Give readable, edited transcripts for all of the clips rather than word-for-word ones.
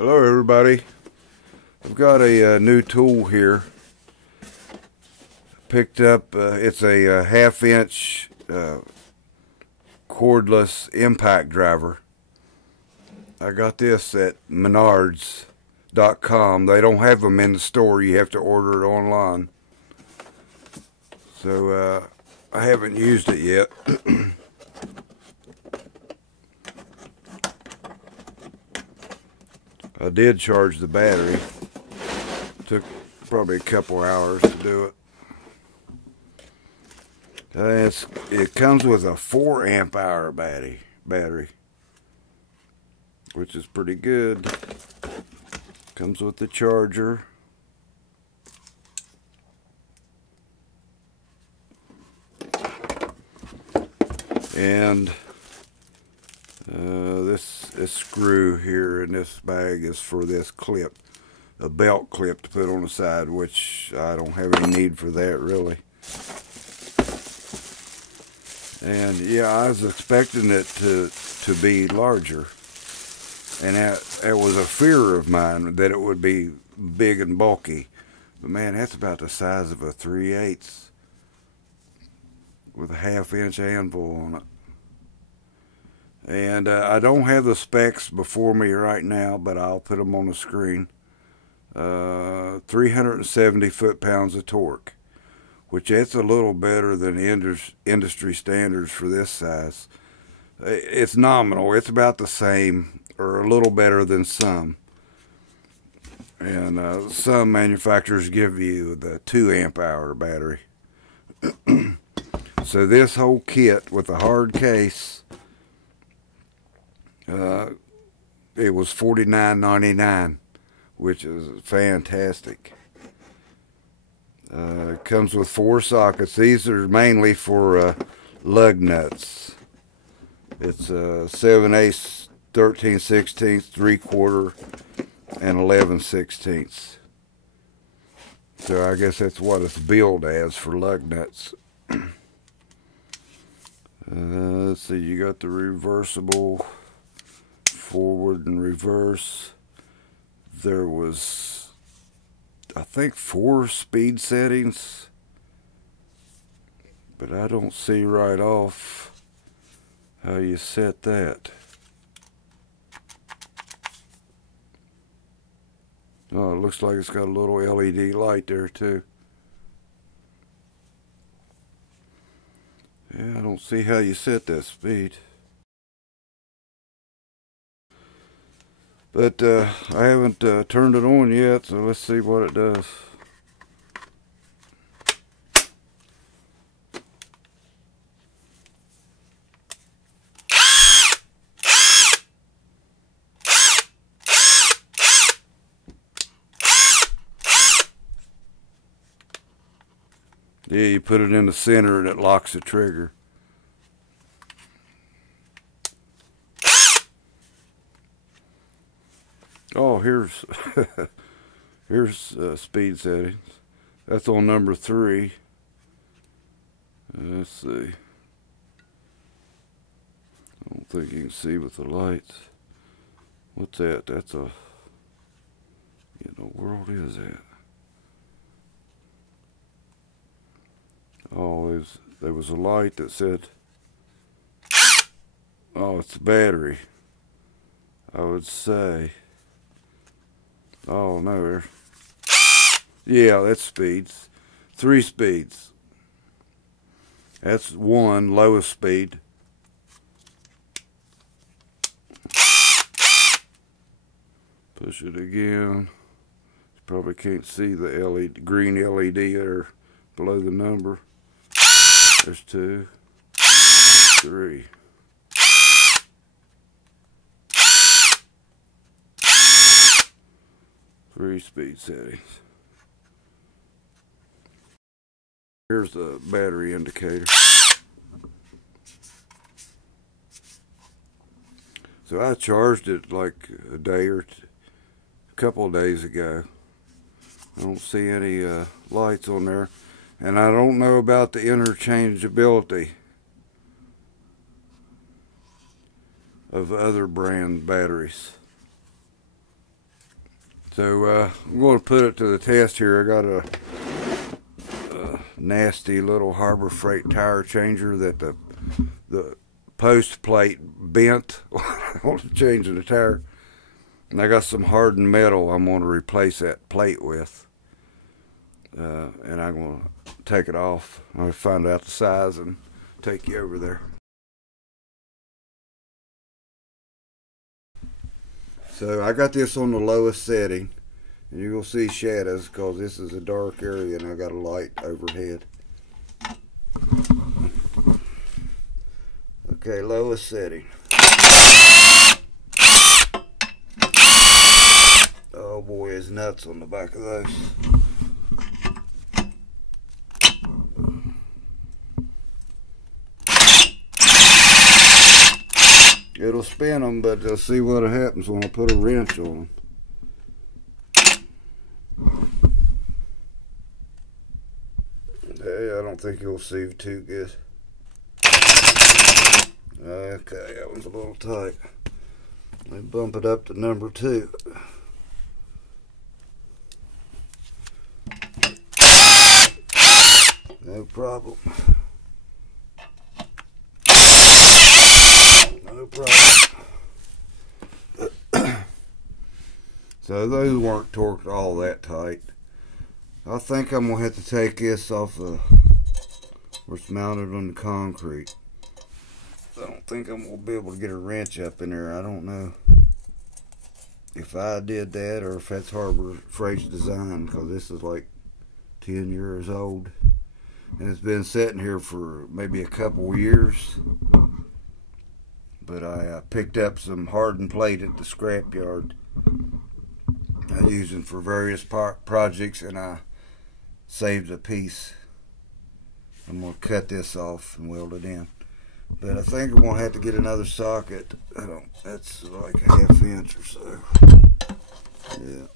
Hello everybody. I've got a new tool here. Picked up, it's a half-inch cordless impact driver. I got this at Menards.com. They don't have them in the store. You have to order it online. So I haven't used it yet. I did charge the battery. Took probably a couple hours to do it. It comes with a 4 amp hour battery, which is pretty good. Comes with the charger. And this screw here in this bag is for this clip, a belt clip to put on the side, which I don't have any need for that really. And yeah, I was expecting it to be larger, and that was a fear of mine, that it would be big and bulky. But man, that's about the size of a 3/8 with a 1/2 inch anvil on it. And I don't have the specs before me right now, but I'll put them on the screen. 370 foot-pounds of torque, which that's a little better than industry standards for this size. It's nominal. It's about the same, or a little better than some. And some manufacturers give you the 2 amp hour battery. So this whole kit with a hard case, it was $49.99, which is fantastic. It comes with 4 sockets. These are mainly for lug nuts. It's 7/8, 13/16, 3/4, and 11/16. So I guess that's what it's billed as for lug nuts. Let's see, you got the reversible forward and reverse. There was, I think, 4 speed settings, but I don't see right off how you set that. Oh, it looks like it's got a little LED light there too. Yeah, I don't see how you set that speed. But I haven't turned it on yet, so let's see what it does. Yeah, you put it in the center and it locks the trigger. Oh, here's here's speed settings. That's on number 3. Let's see. I don't think you can see with the lights. What's that? That's a... in the world is that? Oh, there was a light that said... oh, it's the battery, I would say. Oh, no. Yeah, that's speeds. 3 speeds. That's 1, lowest speed. Push it again. You probably can't see the LED, green LED there below the number. There's 2, 3. 3 speed settings. Here's the battery indicator. So I charged it like a day or a couple of days ago. I don't see any lights on there, and I don't know about the interchangeability of other brand batteries. So I'm going to put it to the test here. I got a nasty little Harbor Freight tire changer that the post plate bent. I want to change the tire, and I got some hardened metal I'm going to replace that plate with, and I'm going to take it off. I'll find out the size and take you over there. So I got this on the lowest setting, and you're going to see shadows because this is a dark area and I got a light overhead. Okay, lowest setting. Oh boy, there's nuts on the back of those. It'll spin them, but they'll see what happens when I put a wrench on them. Hey, I don't think you'll see too good. Okay, that was a little tight. Let me bump it up to number 2. No problem. No problem. So those weren't torqued all that tight. I think I'm gonna have to take this off where it's mounted on the concrete. I don't think I'm gonna be able to get a wrench up in there. I don't know if I did that or if that's Harbor Freight's design, because this is like 10 years old and it's been sitting here for maybe a couple years. But I picked up some hardened plate at the scrap yard. I used them for various projects, and I saved a piece. I'm going to cut this off and weld it in. But I think I'm going to have to get another socket. That's like a ½ inch or so. Yeah.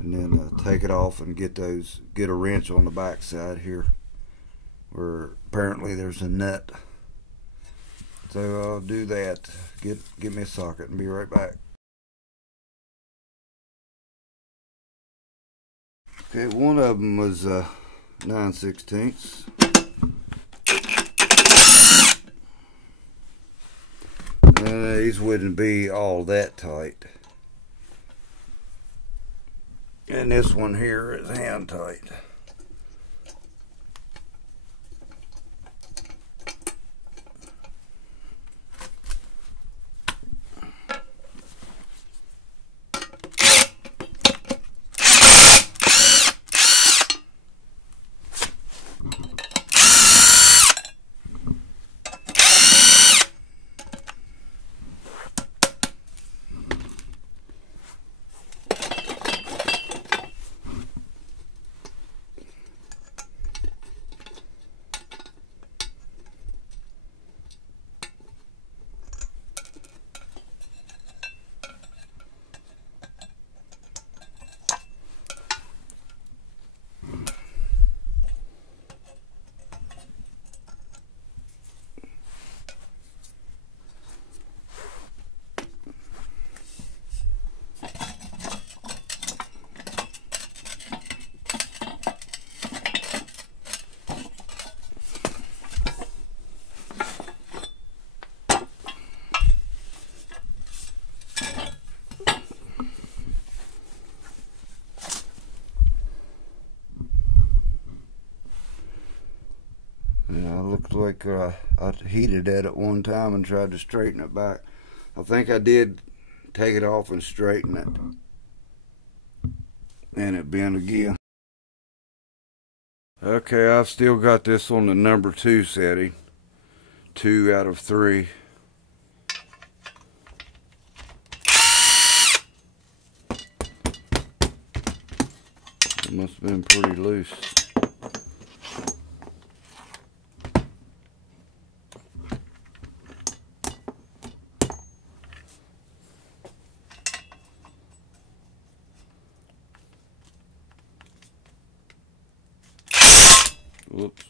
And then take it off and get a wrench on the back side here, where apparently there's a nut. So I'll do that. Get me a socket and be right back. Okay, one of them was 9/16. These wouldn't be all that tight. And this one here is hand tight. Yeah, it looked like I heated that at one time and tried to straighten it back. I think I did take it off and straighten it, and it bent again. Okay, I've still got this on the number 2 setting, 2 out of 3. It must have been pretty loose. Whoops.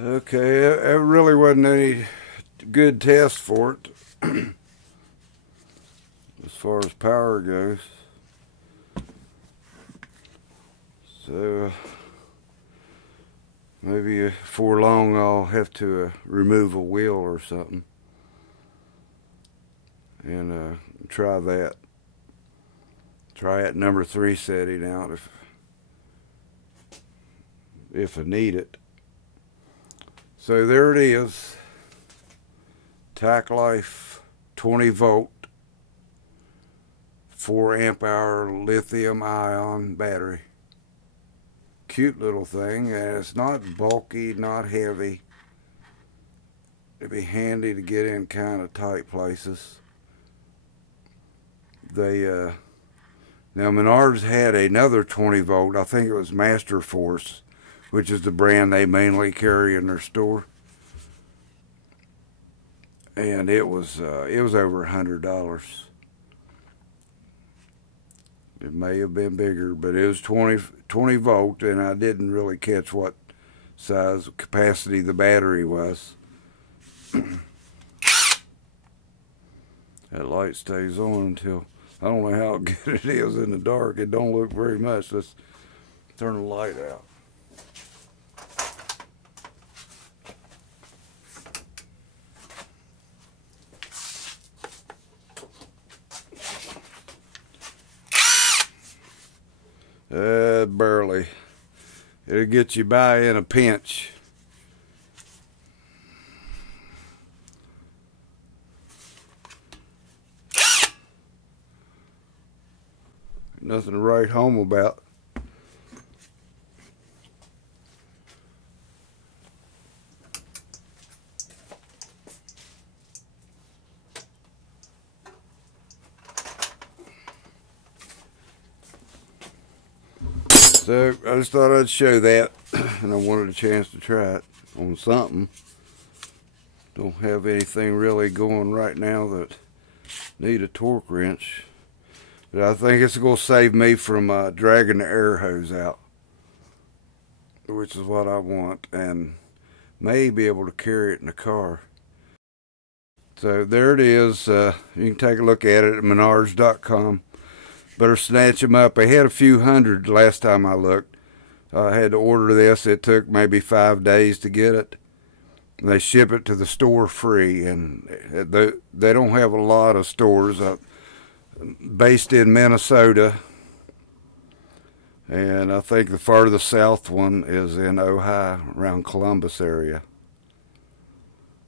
Okay, it really wasn't any good test for it as far as power goes. So maybe before long I'll have to remove a wheel or something and try that. Try that number 3 setting out if I need it. So there it is. Tacklife 20 volt 4 amp hour lithium ion battery. Cute little thing, and it's not bulky, not heavy. It'd be handy to get in kind of tight places. Now Menards had another 20 volt, I think it was Master Force, which is the brand they mainly carry in their store. And it was over $100. It may have been bigger, but it was 20 volt, and I didn't really catch what size capacity the battery was. That light stays on until, I don't know how good it is in the dark. It don't look very much. Let's turn the light out. Barely. It'll get you by in a pinch. Nothing to write home about. So I just thought I'd show that, and I wanted a chance to try it on something. Don't have anything really going right now that need a torque wrench, but I think it's going to save me from dragging the air hose out, which is what I want, and may be able to carry it in the car. So there it is. You can take a look at it at menards.com. Better snatch them up. They had a few hundred last time I looked. I had to order this. It took maybe 5 days to get it. They ship it to the store free, and they don't have a lot of stores. Based in Minnesota, and I think the farthest south one is in Ohio, around Columbus area.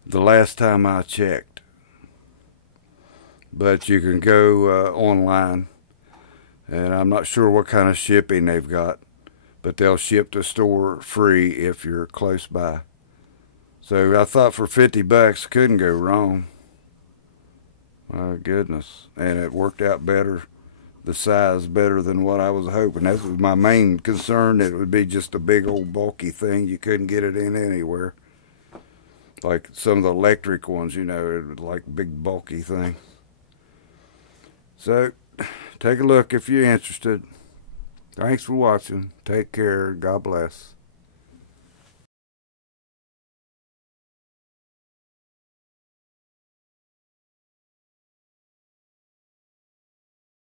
The last time I checked. But you can go online. And I'm not sure what kind of shipping they've got, but they'll ship to store free if you're close by. So I thought for 50 bucks, couldn't go wrong. My goodness. And it worked out better, the size better than what I was hoping. That was my main concern. It would be just a big old bulky thing. You couldn't get it in anywhere. Like some of the electric ones, you know, it was like a big bulky thing. So take a look if you're interested. Thanks for watching. Take care. God bless.